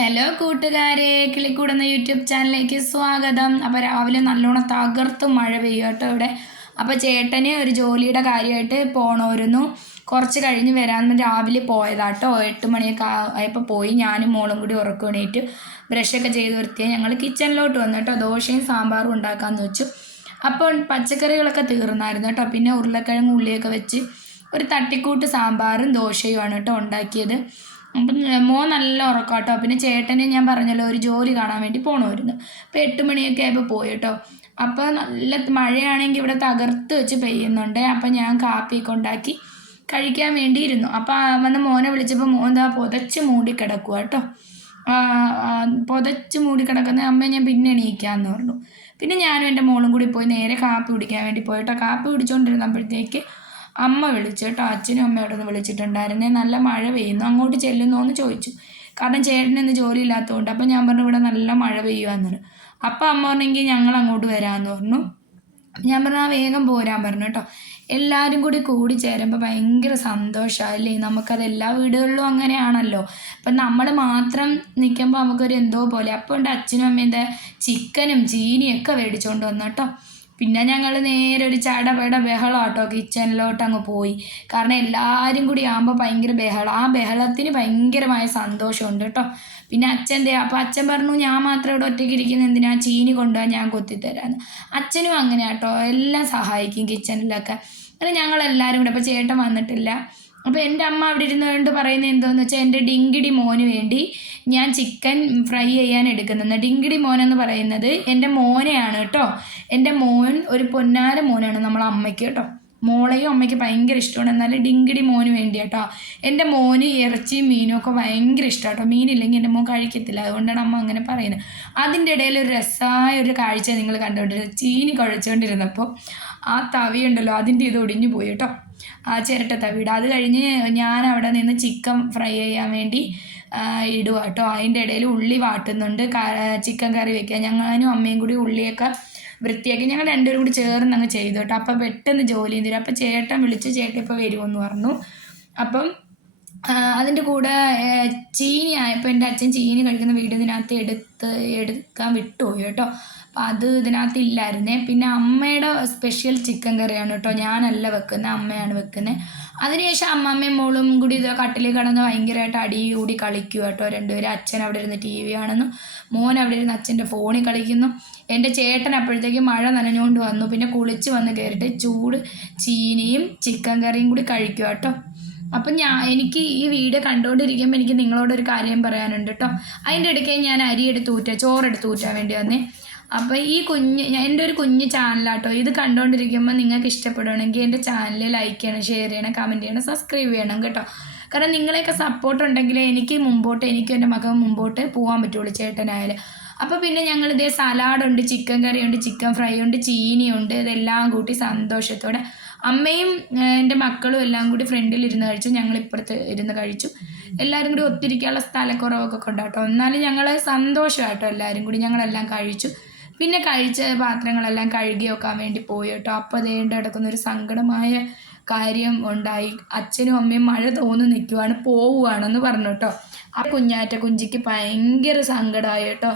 Hello കൂട്ടുകാരെ, കിളിക്കൂടുന്ന YouTube ചാനലിലേക്ക് സ്വാഗതം. അപ്പോൾ രാവിലെ നല്ലോണം തകർത്ത് മഴ പെയ്യും കേട്ടോ ഇവിടെ. അപ്പോൾ ചേട്ടന് ഒരു ജോലിയുടെ കാര്യമായിട്ട് പോകണമായിരുന്നു. കുറച്ച് കഴിഞ്ഞ് വരാമെന്ന് രാവിലെ പോയതാട്ടോ. 8 മണിയൊക്കെ ആയപ്പോൾ പോയി. ഞാനും മോളും കൂടി ഉറക്കം എണീറ്റ് ബ്രഷൊക്കെ ചെയ്ത് വൃത്തിയായി ഞങ്ങൾ കിച്ചണിലോട്ട് വന്നു കേട്ടോ. ദോശയും സാമ്പാറും ഉണ്ടാക്കാമെന്ന് വെച്ചു. അപ്പോൾ പച്ചക്കറികളൊക്കെ തീർന്നായിരുന്നു കേട്ടോ. പിന്നെ ഉരുളക്കിഴങ്ങ് ഉള്ളിയൊക്കെ വെച്ച് ഒരു തട്ടിക്കൂട്ട് സാമ്പാറും ദോശയുമാണ് കേട്ടോ ഉണ്ടാക്കിയത്. അപ്പം മോൻ നല്ല ഉറക്കം കേട്ടോ. പിന്നെ ചേട്ടന് ഞാൻ പറഞ്ഞല്ലോ ഒരു ജോലി കാണാൻ വേണ്ടി പോകണമായിരുന്നു. അപ്പോൾ 8 മണിയൊക്കെ ആയപ്പോൾ പോയി കേട്ടോ. അപ്പോൾ നല്ല മഴയാണെങ്കിൽ ഇവിടെ തകർത്ത് വെച്ച് പെയ്യുന്നുണ്ട്. അപ്പം ഞാൻ കാപ്പിയൊക്കെ ഉണ്ടാക്കി കഴിക്കാൻ വേണ്ടി ഇരുന്നു. അപ്പോൾ വന്ന് മോനെ വിളിച്ചപ്പോൾ മോൻ ദാ പുതച്ച് മൂടി കിടക്കുക കേട്ടോ. പുതച്ച് മൂടി കിടക്കുന്ന അമ്മ ഞാൻ പിന്നെ എണീക്കാമെന്ന് പറഞ്ഞു. പിന്നെ ഞാനും എൻ്റെ മോളും കൂടി പോയി നേരെ കാപ്പി കുടിക്കാൻ വേണ്ടി പോയി കേട്ടോ. കാപ്പി കുടിച്ചുകൊണ്ടിരുന്നപ്പോഴത്തേക്ക് അമ്മ വിളിച്ചു കേട്ടോ. അച്ഛനും അമ്മയോട് ഒന്ന് വിളിച്ചിട്ടുണ്ടായിരുന്നേ. നല്ല മഴ പെയ്യുന്നു, അങ്ങോട്ട് ചെല്ലുന്നോ എന്ന് ചോദിച്ചു. കാരണം ചേട്ടന് ഇന്ന് ജോലി ഇല്ലാത്തതുകൊണ്ട്. അപ്പം ഞാൻ പറഞ്ഞു ഇവിടെ നല്ല മഴ പെയ്യുകയെന്ന് പറഞ്ഞു. അപ്പം അമ്മ പറഞ്ഞെങ്കിൽ ഞങ്ങൾ അങ്ങോട്ട് വരാമെന്ന് പറഞ്ഞു. ഞാൻ പറഞ്ഞു ആ വേഗം പോരാൻ പറഞ്ഞു കേട്ടോ. എല്ലാവരും കൂടി ചേരുമ്പോൾ ഭയങ്കര സന്തോഷമല്ലേ. നമുക്കത് എല്ലാ വീടുകളിലും അങ്ങനെയാണല്ലോ. അപ്പം നമ്മൾ മാത്രം നിൽക്കുമ്പോൾ നമുക്കൊരു എന്തോ പോലെ. അപ്പോൾ ഉണ്ട് അച്ഛനും അമ്മേൻ്റെ ചിക്കനും ചീനിയൊക്കെ മേടിച്ചുകൊണ്ട് വന്നു കേട്ടോ. പിന്നെ ഞങ്ങൾ നേരെ ഒരു ചടപട ബഹളം കേട്ടോ കിച്ചണിലോട്ട് അങ്ങ് പോയി. കാരണം എല്ലാവരും കൂടി ആകുമ്പോൾ ഭയങ്കര ബഹളം. ആ ബഹളത്തിന് ഭയങ്കരമായ സന്തോഷമുണ്ട് കേട്ടോ. പിന്നെ അച്ഛൻ്റെ അപ്പോൾ അച്ഛൻ പറഞ്ഞു ഞാൻ മാത്രം ഇവിടെ ഒറ്റയ്ക്ക് ഇരിക്കുന്ന എന്തിനാ, ചീനി കൊണ്ടുപോകാൻ ഞാൻ കൊത്തിത്തരാമെന്ന്. അച്ഛനും അങ്ങനെ കേട്ടോ, എല്ലാം സഹായിക്കും കിച്ചണിലൊക്കെ. അങ്ങനെ ഞങ്ങളെല്ലാവരും കൂടെ. അപ്പോൾ ചേട്ടൻ വന്നിട്ടില്ല. അപ്പോൾ എൻ്റെ അമ്മ അവിടെ ഇരുന്നുകൊണ്ട് പറയുന്നത് എന്താണെന്ന് വെച്ചാൽ എൻ്റെ ഡിങ്കിടി മോന് വേണ്ടി ഞാൻ ചിക്കൻ ഫ്രൈ ചെയ്യാൻ എടുക്കുന്നത്. ഡിങ്കിടി മോനെന്ന് പറയുന്നത് എൻ്റെ മോനെയാണ് കേട്ടോ. എൻ്റെ മോൻ ഒരു പൊന്നാര മോനാണ് നമ്മളെ അമ്മയ്ക്ക് കേട്ടോ. മോളെയും അമ്മയ്ക്ക് ഭയങ്കര ഇഷ്ടമാണ്. എന്നാലും ഡിങ്കിടി മോന് വേണ്ടി കേട്ടോ. എൻ്റെ മോന് ഇറച്ചിയും മീനും ഒക്കെ ഭയങ്കര ഇഷ്ടമാണ് കേട്ടോ. മീനില്ലെങ്കിൽ എൻ്റെ മോൻ കഴിക്കത്തില്ല. അതുകൊണ്ടാണ് അമ്മ അങ്ങനെ പറയുന്നത്. അതിൻ്റെ ഇടയിൽ ഒരു രസമായ ഒരു കാഴ്ച നിങ്ങൾ കണ്ടുകൊണ്ടിരുന്നത്. ചീനി കുഴച്ചുകൊണ്ടിരുന്നപ്പോൾ ആ തവിയുണ്ടല്ലോ അതിൻ്റെ ഇത് ഒടിഞ്ഞു പോയി കേട്ടോ. ആ ചിരട്ട തവിയുടെ. അത് കഴിഞ്ഞ് ഞാൻ അവിടെ നിന്ന് ചിക്കൻ ഫ്രൈ ചെയ്യാൻ വേണ്ടി ഇടുക കേട്ടോ. അതിൻ്റെ ഇടയിൽ ഉള്ളി വാട്ടുന്നുണ്ട്. ചിക്കൻ കറി വയ്ക്കുക. ഞാനും അമ്മയും കൂടി ഉള്ളിയൊക്കെ വൃത്തിയാക്കി ഞങ്ങൾ രണ്ടുപേരും കൂടി ചേർന്ന് അങ്ങ് ചെയ്തു കേട്ടോ. അപ്പോൾ പെട്ടെന്ന് ജോലി തരും. അപ്പോൾ ചേട്ടൻ വിളിച്ച് ചേട്ടൻ ഇപ്പോൾ വരുമെന്ന് പറഞ്ഞു. അപ്പം അതിൻ്റെ കൂടെ ചീനി ആയപ്പോൾ എൻ്റെ അച്ഛൻ ചീനി കഴിക്കുന്ന വീഡിയോ ഇതിനകത്ത് എടുക്കാൻ വിട്ടുപോയി കേട്ടോ. അപ്പം അത് ഇതിനകത്ത് ഇല്ലായിരുന്നേ. പിന്നെ അമ്മയുടെ സ്പെഷ്യൽ ചിക്കൻ കറിയാണ് കേട്ടോ. ഞാനല്ല വെക്കുന്നത്, അമ്മയാണ് വെക്കുന്നത്. അതിനുശേഷം അമ്മമ്മയും മോളും കൂടി ഇത് കട്ടിലിൽ കിടന്ന് ഭയങ്കരമായിട്ട് അടി കൂടി കളിക്കുക കേട്ടോ രണ്ടുപേരും. അച്ഛൻ അവിടെ ഇരുന്ന് TV കാണുന്നു, മോൻ അവിടെ ഇരുന്ന് അച്ഛൻ്റെ ഫോണിൽ കളിക്കുന്നു. എൻ്റെ ചേട്ടൻ അപ്പോഴത്തേക്ക് മഴ നനഞ്ഞുകൊണ്ട് വന്നു. പിന്നെ കുളിച്ച് വന്ന് കയറിയിട്ട് ചൂട് ചീനിയും ചിക്കൻ കറിയും കൂടി കഴിക്കുക കേട്ടോ. അപ്പം എനിക്ക് ഈ വീഡിയോ കണ്ടുകൊണ്ടിരിക്കുമ്പോൾ എനിക്ക് നിങ്ങളോടൊരു കാര്യം പറയാനുണ്ട് കേട്ടോ. അതിൻ്റെ ഇടയ്ക്ക് ഞാൻ ചോറെടുത്ത് ഊറ്റാൻ വേണ്ടി വന്നേ. അപ്പോൾ ഈ എൻ്റെ ഒരു കുഞ്ഞ് ചാനലാട്ടോ. ഇത് കണ്ടുകൊണ്ടിരിക്കുമ്പോൾ നിങ്ങൾക്ക് ഇഷ്ടപ്പെടുകയാണെങ്കിൽ എൻ്റെ ചാനൽ ലൈക്ക് ചെയ്യണം, ഷെയർ ചെയ്യണം, കമൻറ്റ് ചെയ്യണം, സബ്സ്ക്രൈബ് ചെയ്യണം കേട്ടോ. കാരണം നിങ്ങളെയൊക്കെ സപ്പോർട്ട് ഉണ്ടെങ്കിലേ എനിക്കും എൻ്റെ മകൻ മുമ്പോട്ട് പോകാൻ പറ്റുള്ളൂ, ചേട്ടനായാലും. അപ്പോൾ പിന്നെ ഞങ്ങളിതേ സലാഡുണ്ട്, ചിക്കൻ കറിയുണ്ട്, ചിക്കൻ ഫ്രൈ ഉണ്ട്, ചീനിയുണ്ട്. ഇതെല്ലാം കൂട്ടി സന്തോഷത്തോടെ അമ്മയും എൻ്റെ മക്കളും എല്ലാം കൂടി ഫ്രണ്ടിൽ ഇരുന്ന് കഴിച്ചു. ഞങ്ങൾ ഇപ്പുറത്ത് ഇരുന്ന് കഴിച്ചു. എല്ലാവരും കൂടി ഒത്തിരിക്കാനുള്ള സ്ഥലക്കുറവൊക്കെ കൊണ്ടാട്ടോ. എന്നാലും ഞങ്ങൾ സന്തോഷമായിട്ടോ എല്ലാവരും കൂടി ഞങ്ങളെല്ലാം കഴിച്ചു. പിന്നെ കഴിച്ച പാത്രങ്ങളെല്ലാം കഴുകി വെക്കാൻ വേണ്ടി പോയി കേട്ടോ. അപ്പോൾ അതേണ്ട കിടക്കുന്നൊരു സങ്കടമായ കാര്യം ഉണ്ടായി. അച്ഛനും അമ്മയും മഴ തോന്നി പോവുകയാണെന്ന് പറഞ്ഞു കേട്ടോ. ആ കുഞ്ചിക്ക് ഭയങ്കര സങ്കടമായി കേട്ടോ.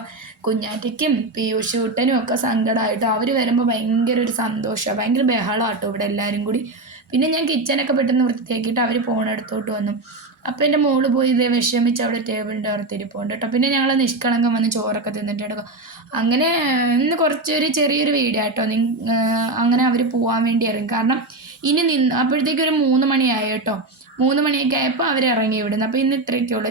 കുഞ്ഞാറ്റയ്ക്കും പീയൂഷൂട്ടനും ഒക്കെ സങ്കടമായിട്ടോ. അവർ വരുമ്പോൾ ഭയങ്കര ഒരു സന്തോഷമാണ്, ഭയങ്കര ബഹളമാട്ടോ ഇവിടെ എല്ലാവരും കൂടി. പിന്നെ ഞാൻ കിച്ചനൊക്കെ പെട്ടെന്ന് വൃത്തിയാക്കിയിട്ട് അവർ ഫോണെടുത്തോട്ട് വന്നു. അപ്പോൾ എൻ്റെ മോള് പോയി ഇതേ വിഷമിച്ച് അവിടെ ടേബിളിൻ്റെ അകത്തിരിപ്പുണ്ട് കേട്ടോ. പിന്നെ ഞങ്ങൾ നിഷ്കളങ്കം വന്ന് ചോറൊക്കെ തിന്നിട്ട് എടുക്കും. അങ്ങനെ ഇന്ന് ചെറിയൊരു വീഡിയോ കേട്ടോ. അങ്ങനെ അവർ പോകാൻ വേണ്ടി ഇറങ്ങി. കാരണം ഇനി അപ്പോഴത്തേക്കൊരു 3 മണിയായി കേട്ടോ. 3 മണിയൊക്കെ ആയപ്പോൾ അവർ ഇറങ്ങി വിടുന്നു. അപ്പോൾ ഇന്ന് ഇത്രയൊക്കെയുള്ളൂ.